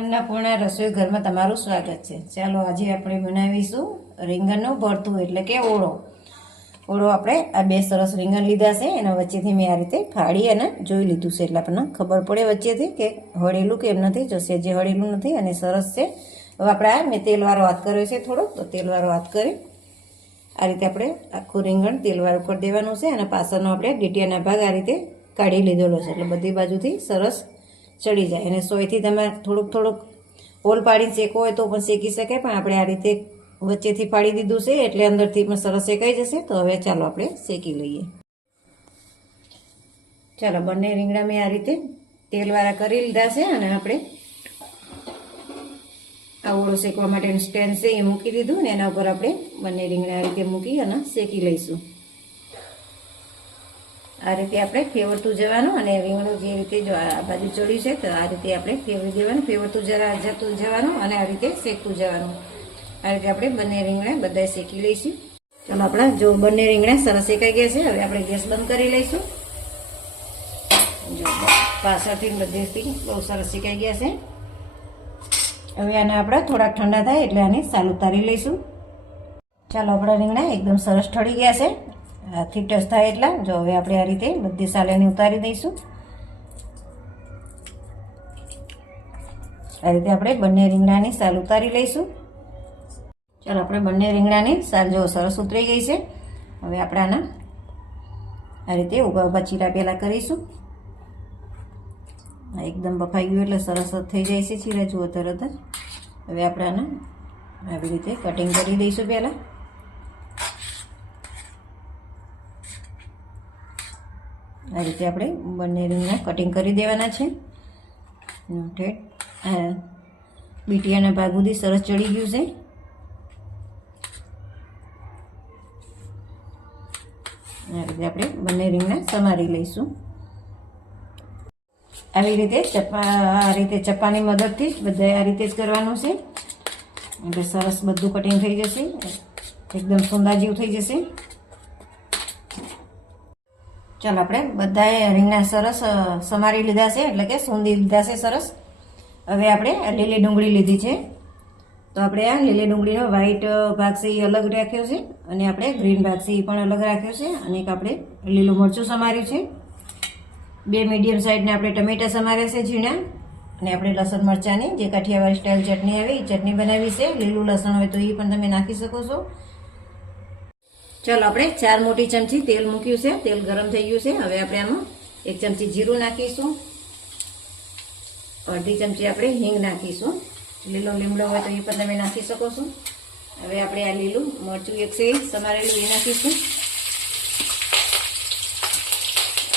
અન્નપૂર્ણા રસોઈ ઘરમાં તમારું સ્વાગત છે। ચાલો આજે આપણે બનાવીશું રીંગણનું ભરતું એટલે કે ઓળો। ઓળો આપણે આ બે સરસ રીંગણ લીધા છે, એના વચ્ચેથી મેં આ રીતે ફાડી અને જોઈ લીધું છે, એટલે આપણને ખબર પડે વચ્ચેથી કે હળેલું કેમ નથી, જશે જે હળેલું નથી અને સરસ છે। હવે આપણે આ મેં તેલવાળો હાથ કર્યો છે થોડોક, તો તેલવાળો હાથ કરી આ રીતે આપણે આખું રીંગણ તેલવાળું કરી દેવાનું છે અને પાછળનો આપણે ડીટીયાના ભાગ આ રીતે કાઢી લીધેલો છે, એટલે બધી બાજુથી સરસ ચડી જાય। અને સોયથી તમે થોડુંક હોલ પાડીને શેકો હોય તો પણ શેકી શકાય, પણ આપણે આ રીતે વચ્ચેથી ફાડી દીધું છે એટલે અંદરથી પણ સરસ શેકાઈ જશે। તો હવે ચાલો આપણે શેકી લઈએ। ચાલો બંને રીંગણા મેં આ રીતે તેલવાળા કરી લીધા છે અને આપણે આ ઓળો શેકવા માટેનું સ્ટેન્ડ છે એ મૂકી દીધું ને એના ઉપર આપણે બંને રીંગણા આ રીતે મૂકી અને શેકી લઈશું। આ રીતે આપણે ફેવરતું જવાનું અને રીંગણું જે રીતે જો આ બાજુ ચડ્યું છે તો આ રીતે આપણે ફેવરી દેવાનું, ફેવરતું જતું જવાનું અને આ રીતે શેકતું જવાનું। આ રીતે આપણે બંને રીંગણા બધા શેકી લઈશું। ચાલો આપણા જો બંને રીંગણા સરસ શેકાઈ ગયા છે, હવે આપણે ગેસ બંધ કરી લઈશું। જો પાછળથી બધેથી બહુ સરસ શેકાઈ ગયા છે। હવે આને આપણે થોડાક ઠંડા થાય એટલે આને સાલ ઉતારી લઈશું। ચાલો આપણા રીંગણા એકદમ સરસ ઠળી ગયા છે, હાથથી ટચ થાય એટલા। જો હવે આપણે આ રીતે બધી સાલેને ઉતારી દઈશું। આ રીતે આપણે બંને રીંગણાની સાલ ઉતારી લઈશું। ચાલો આપણે બંને રીંગણાની સાલ જો સરસ ઉતરી ગઈ છે, હવે આપણે આના આ રીતે ઊભા ચીરા પહેલાં કરીશું। એકદમ બફાઈ ગયું એટલે સરસ થઈ જાય છે ચીરા, જુઓ તરત જ। હવે આપણે આને આવી રીતે કટિંગ કરી દઈશું પહેલાં। આ રીતે આપણે બંને રીંગણા કટિંગ કરી દેવાના છે। બીટિયાના ભાગ સુધી સરસ ચડી ગયું છે। આ રીતે આપણે બંને રીંગણા સમારી લઈશું। આવી રીતે ચપ્પાની મદદથી જ બધા આ રીતે જ કરવાનું છે, એટલે સરસ બધું કટિંગ થઈ જશે, એકદમ સુંદર જેવું થઈ જશે। ચાલો આપણે બધા રીંગણા સરસ સમારી લીધા છે, એટલે કે સૂંધી લીધા છે સરસ। હવે આપણે લીલી ડુંગળી લીધી છે, તો આપણે આ લીલી ડુંગળીનો વ્હાઈટ ભાગ છે એ અલગ રાખ્યો છે અને આપણે ગ્રીન ભાગ છે એ પણ અલગ રાખ્યો છે, અને એક આપણે લીલું મરચું સમાર્યું છે। બે મીડિયમ સાઇઝના આપણે ટમેટા સમાર્યા છે ઝીણા, અને આપણે લસણ મરચાંની જે કાઠિયાવાડી સ્ટાઇલ ચટણી આવે એ ચટણી બનાવી છે। લીલું લસણ હોય તો એ પણ તમે નાખી શકો છો। ચાલો આપણે 4 મોટી ચમચી તેલ મૂક્યું છે, તેલ ગરમ થઈ ગયું છે। હવે આપણે આમાં 1 ચમચી જીરું નાખીશું, અડધી ચમચી આપણે હિંગ નાખીશું, લીલો લીમડો હોય તો એ પણ તમે નાખી શકો છો। હવે આપણે આ લીલું મરચું એક છે સમારેલું એ નાખીશું,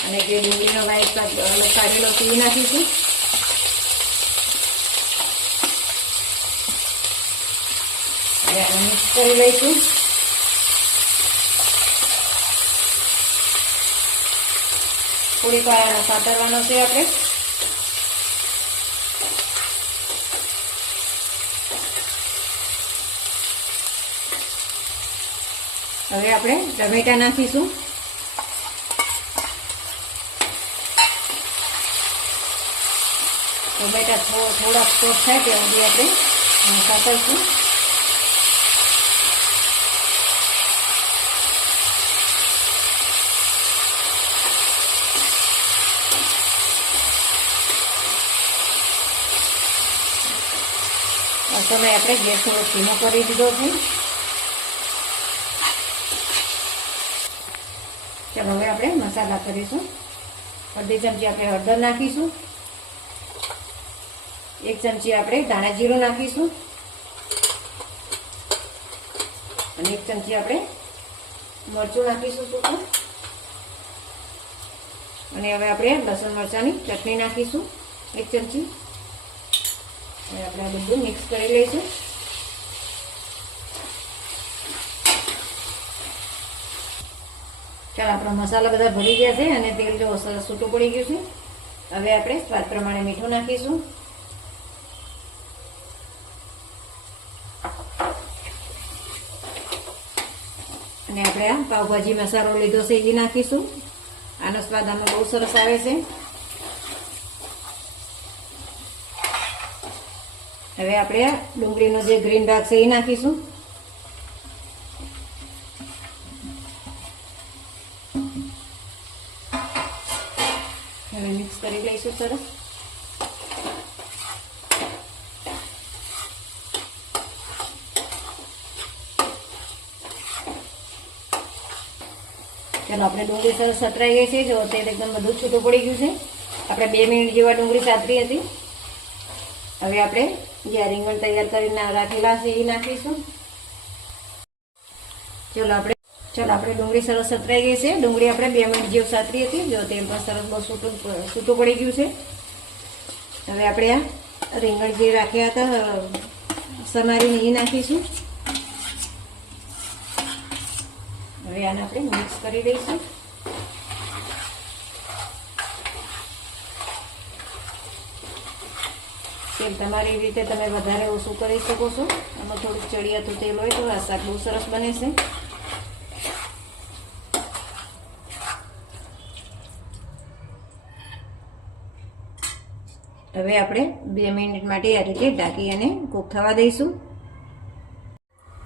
અને જે ડુંગળીનો વ્હાઈટ ભાગ અલગ કાઢેલો છે એ નાખીશું। હવે આને મિક્સ કરી લઈશું। થોડીક વાર આને સાતરવાનો છે આપણે। હવે આપણે ટમેટા નાખીશું। ટમેટા થોડા સોફ્ટ થાય ત્યાં સુધી આપણે સાતરશું। સમય આપણે ગેસ થોડો ધીમો કરી દીધો છે। ચાલો હવે આપણે મસાલા કરીશું। અડધી ચમચી આપણે હળદર નાખીશું, 1 ચમચી આપણે ધાણા જીરું નાખીશું, અને 1 ચમચી આપણે મરચું નાખીશું સૂકું, અને હવે આપણે લસણ મરચાંની ચટણી નાખીશું 1 ચમચી। હવે આપણે આ બધું મિક્સ કરી લઈશું। ચાલો આપણા મસાલા બધા ભરી ગયા છે અને તેલ જો સરસ છૂટું પડી ગયું છે। હવે આપણે સ્વાદ પ્રમાણે મીઠું નાખીશું, અને આપણે આ પાવભાજી મસાલો લીધો છે એ નાખીશું। આનો સ્વાદ આમાં બહુ સરસ આવે છે। હવે આપણે આ ડુંગળીનો જે ગ્રીન ભાગ છે એ નાખીશું. હવે મિક્સ કરી લઈશું સરસ. ચાલો આપણે ડુંગળી સરસ સતરાઈ ગઈ છે. જો તેલ એકદમ બધું છૂટું પડી ગયું છે. આપણે 2 મિનિટ જેવા ડુંગળી સાતરી હતી. હવે આપણે જે રીંગણ તૈયાર કરીને રાખેલા છે એ નાખીશું. ચાલો આપણે ડુંગળી સરસ સતરાઈ ગઈ છે. ડુંગળી આપણે 2 મિનિટ જેવું સાતરી હતી. જો તેલ પણ સરસ બહુ છૂટું પડી ગયું છે. હવે આપણે આ રીંગણ જે રાખ્યા હતા સમારીને એ નાખીશું. હવે આને આપણે મિક્સ કરી દઈશું. તેલ તમારી રીતે તમે વધારે ઓછું કરી શકો છો. આમાં થોડુંક ચડિયાતું તેલ હોય તો આ શાક બહુ સરસ બને છે. હવે આપણે 2 મિનિટ માટે આ રીતે ઢાંકી અને કૂક થવા દઈશું.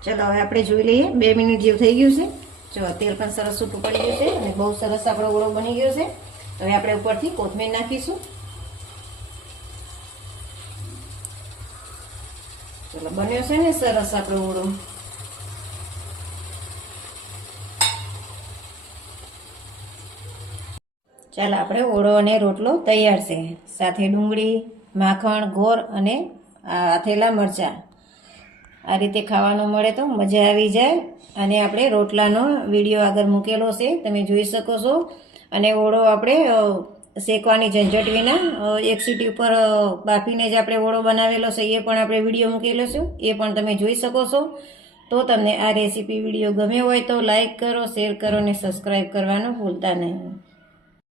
ચલો હવે આપણે જોઈ લઈએ. 2 મિનિટ જેવું થઈ ગયું છે. જો તેલ પણ સરસ છૂટું પડી ગયું છે અને બહુ સરસ આપણો ઓળો બની ગયો છે. હવે આપણે ઉપરથી કોથમીર નાખીશું. ચલો બન્યો છે ને સરસ આપણો ઓળો. ચાલો આપણે ઓળો અને રોટલો તૈયાર છે. સાથે ડુંગળી, માખણ, ગોળ અને આથેલા મરચાં. આ રીતે ખાવાનું મળે તો મજા આવી જાય. અને આપણે રોટલાનો વિડીયો આગળ મૂકેલો છે, તમે જોઈ શકો છો. અને ઓળો આપણે શેકવાની ઝંઝટ વિના એક સીટી ઉપર બાફીને જ આપણે ઓળો બનાવેલો છે, એ પણ આપણે વિડીયો મૂકેલો છે, એ પણ તમે જોઈ શકો છો. તો તમને આ રેસીપી વિડીયો ગમ્યો હોય તો લાઈક કરો, શેર કરો અને સબસ્ક્રાઈબ કરવાનું ભૂલતા નહીં.